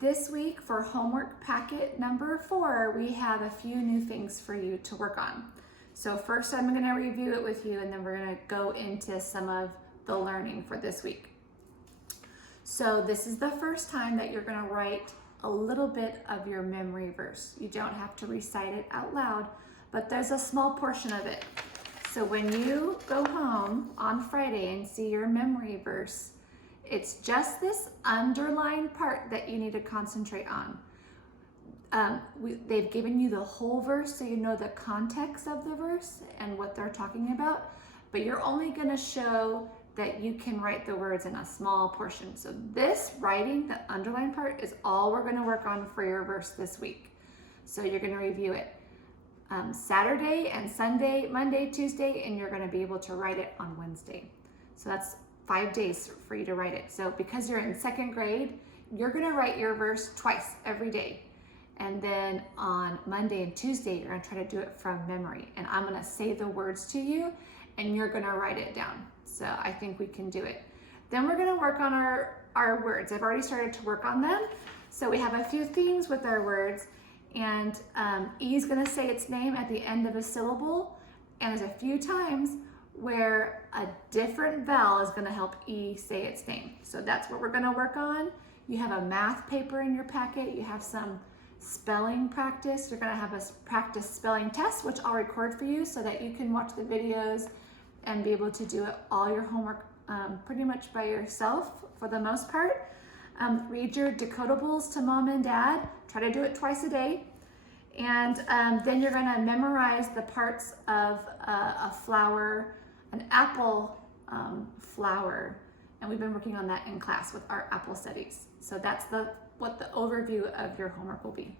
This week for homework packet number 4, we have a few new things for you to work on. So first I'm going to review it with you and then we're going to go into some of the learning for this week. So this is the first time that you're going to write a little bit of your memory verse. You don't have to recite it out loud, but there's a small portion of it. So when you go home on Friday and see your memory verse, it's just this underlined part that you need to concentrate on. They've given you the whole verse so you know the context of the verse and what they're talking about, but you're only going to show that you can write the words in a small portion. So this writing, the underlined part, is all we're going to work on for your verse this week. So you're going to review it Saturday and Sunday, Monday, Tuesday, and you're going to be able to write it on Wednesday. So that's 5 days for you to write it. So because you're in 2nd grade, you're going to write your verse twice every day. And then on Monday and Tuesday, you're going to try to do it from memory. And I'm going to say the words to you and you're going to write it down. So I think we can do it. Then we're going to work on our words. I've already started to work on them. So we have a few themes with our words. And E is going to say its name at the end of a syllable. And there's a few times where a different vowel is going to help E say its name. So that's what we're going to work on. You have a math paper in your packet. You have some spelling practice. You're going to have a practice spelling test, which I'll record for you so that you can watch the videos and be able to do all your homework pretty much by yourself for the most part. Read your decodables to mom and dad. Try to do it twice a day. And then you're going to memorize the parts of a flower, an apple flower, and we've been working on that in class with our apple studies. So that's what the overview of your homework will be.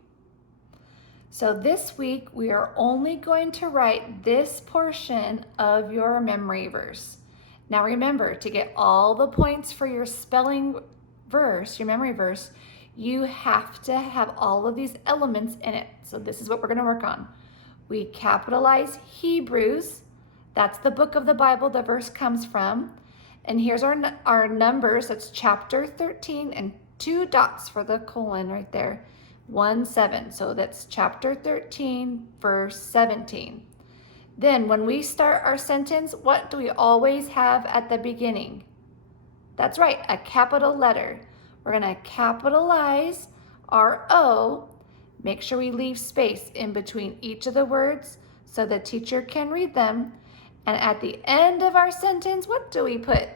So this week we are only going to write this portion of your memory verse. Now remember, to get all the points for your spelling verse, your memory verse, you have to have all of these elements in it. So this is what we're going to work on. We capitalize Hebrews. That's the book of the Bible the verse comes from. And here's our numbers. That's chapter 13 and 2 dots for the colon right there. 1-7. So that's chapter 13, verse 17. Then when we start our sentence, what do we always have at the beginning? That's right, a capital letter. We're going to capitalize our O. Make sure we leave space in between each of the words so the teacher can read them. And at the end of our sentence, what do we put?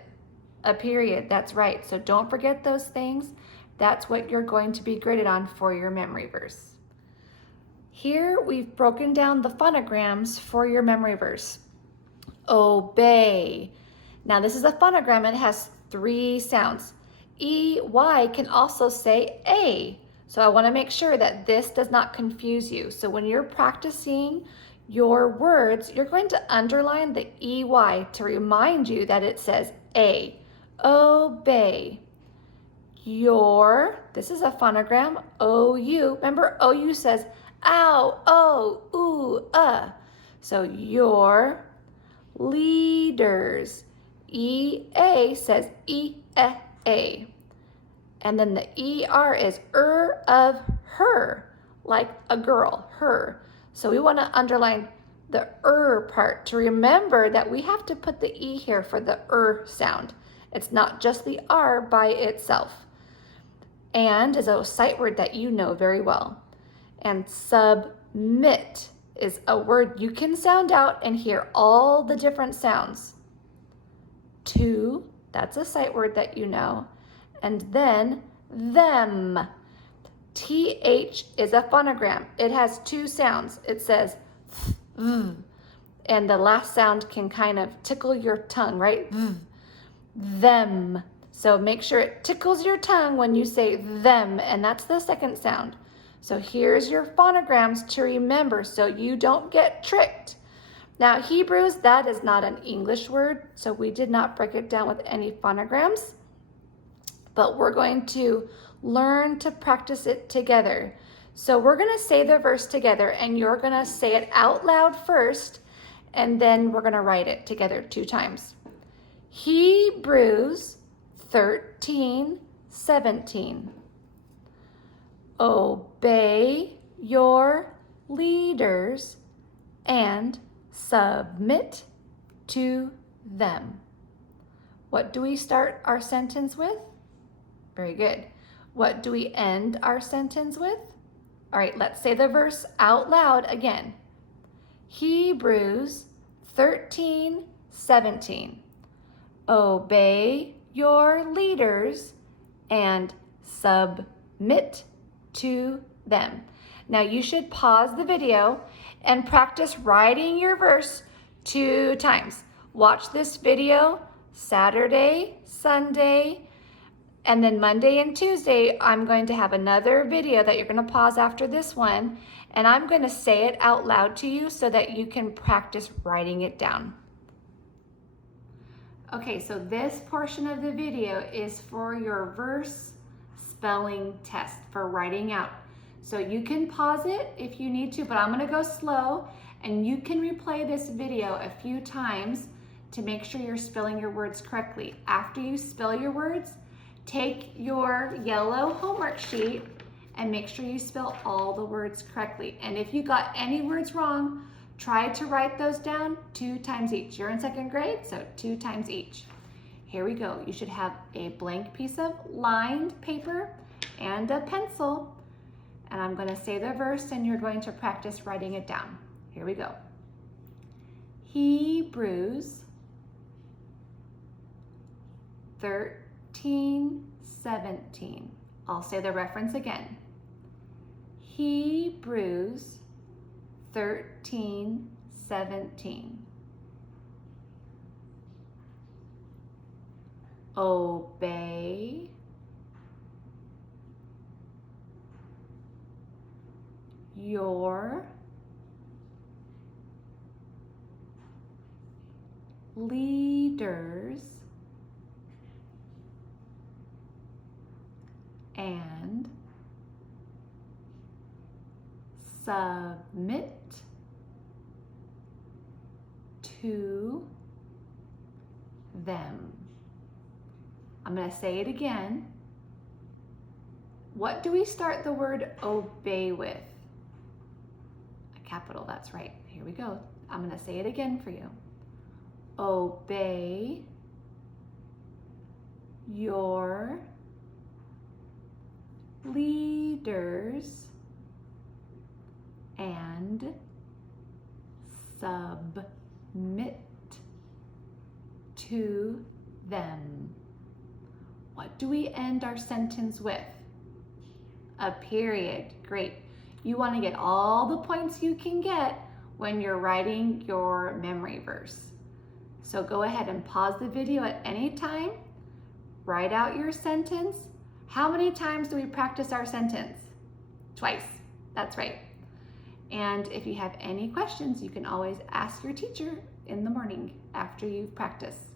A period. That's right. So don't forget those things. That's what you're going to be graded on for your memory verse. Here we've broken down the phonograms for your memory verse. Obey. Now this is a phonogram. It has 3 sounds. E, Y can also say A. So I want to make sure that this does not confuse you. So when you're practicing your words, you're going to underline the EY to remind you that it says A. Obey. Your, this is a phonogram, OU. Remember, OU says ow, oh, ooh, So your leaders. EA says E-E-A. And then the ER is of her, like a girl, her. So we want to underline the part to remember that we have to put the E here for the sound. It's not just the R by itself. And is a sight word that you know very well. And submit is a word you can sound out and hear all the different sounds. To, that's a sight word that you know. And then them. TH is a phonogram. It has 2 sounds. It says v, and the last sound can kind of tickle your tongue, right? V. Them. So make sure it tickles your tongue when you say them, and that's the 2nd sound. So here's your phonograms to remember so you don't get tricked. Now Hebrews, that is not an English word, so we did not break it down with any phonograms, but we're going to learn to practice it together. So we're going to say the verse together and you're going to say it out loud first and then we're going to write it together 2 times. Hebrews 13:17. Obey your leaders and submit to them. What do we start our sentence with? Very good. What do we end our sentence with? All right, let's say the verse out loud again. Hebrews 13:17. Obey your leaders and submit to them. Now you should pause the video and practice writing your verse 2 times. Watch this video Saturday, Sunday, and then Monday and Tuesday, I'm going to have another video that you're going to pause after this one, and I'm going to say it out loud to you so that you can practice writing it down. Okay, so this portion of the video is for your verse spelling test for writing out. So you can pause it if you need to, but I'm going to go slow, and you can replay this video a few times to make sure you're spelling your words correctly. After you spell your words, take your yellow homework sheet and make sure you spell all the words correctly. And if you got any words wrong, try to write those down 2 times each. You're in 2nd grade, so 2 times each. Here we go. You should have a blank piece of lined paper and a pencil. And I'm going to say the verse and you're going to practice writing it down. Here we go. Hebrews 13:17. I'll say the reference again. Hebrews 13:17. Obey your leaders and submit to them. I'm going to say it again. What do we start the word obey with? A capital, that's right. Here we go. I'm going to say it again for you. Obey your leaders and submit to them. What do we end our sentence with? A period. Great. You want to get all the points you can get when you're writing your memory verse. So go ahead and pause the video at any time. Write out your sentence. How many times do we practice our sentence? Twice. That's right. And if you have any questions, you can always ask your teacher in the morning after you've practiced.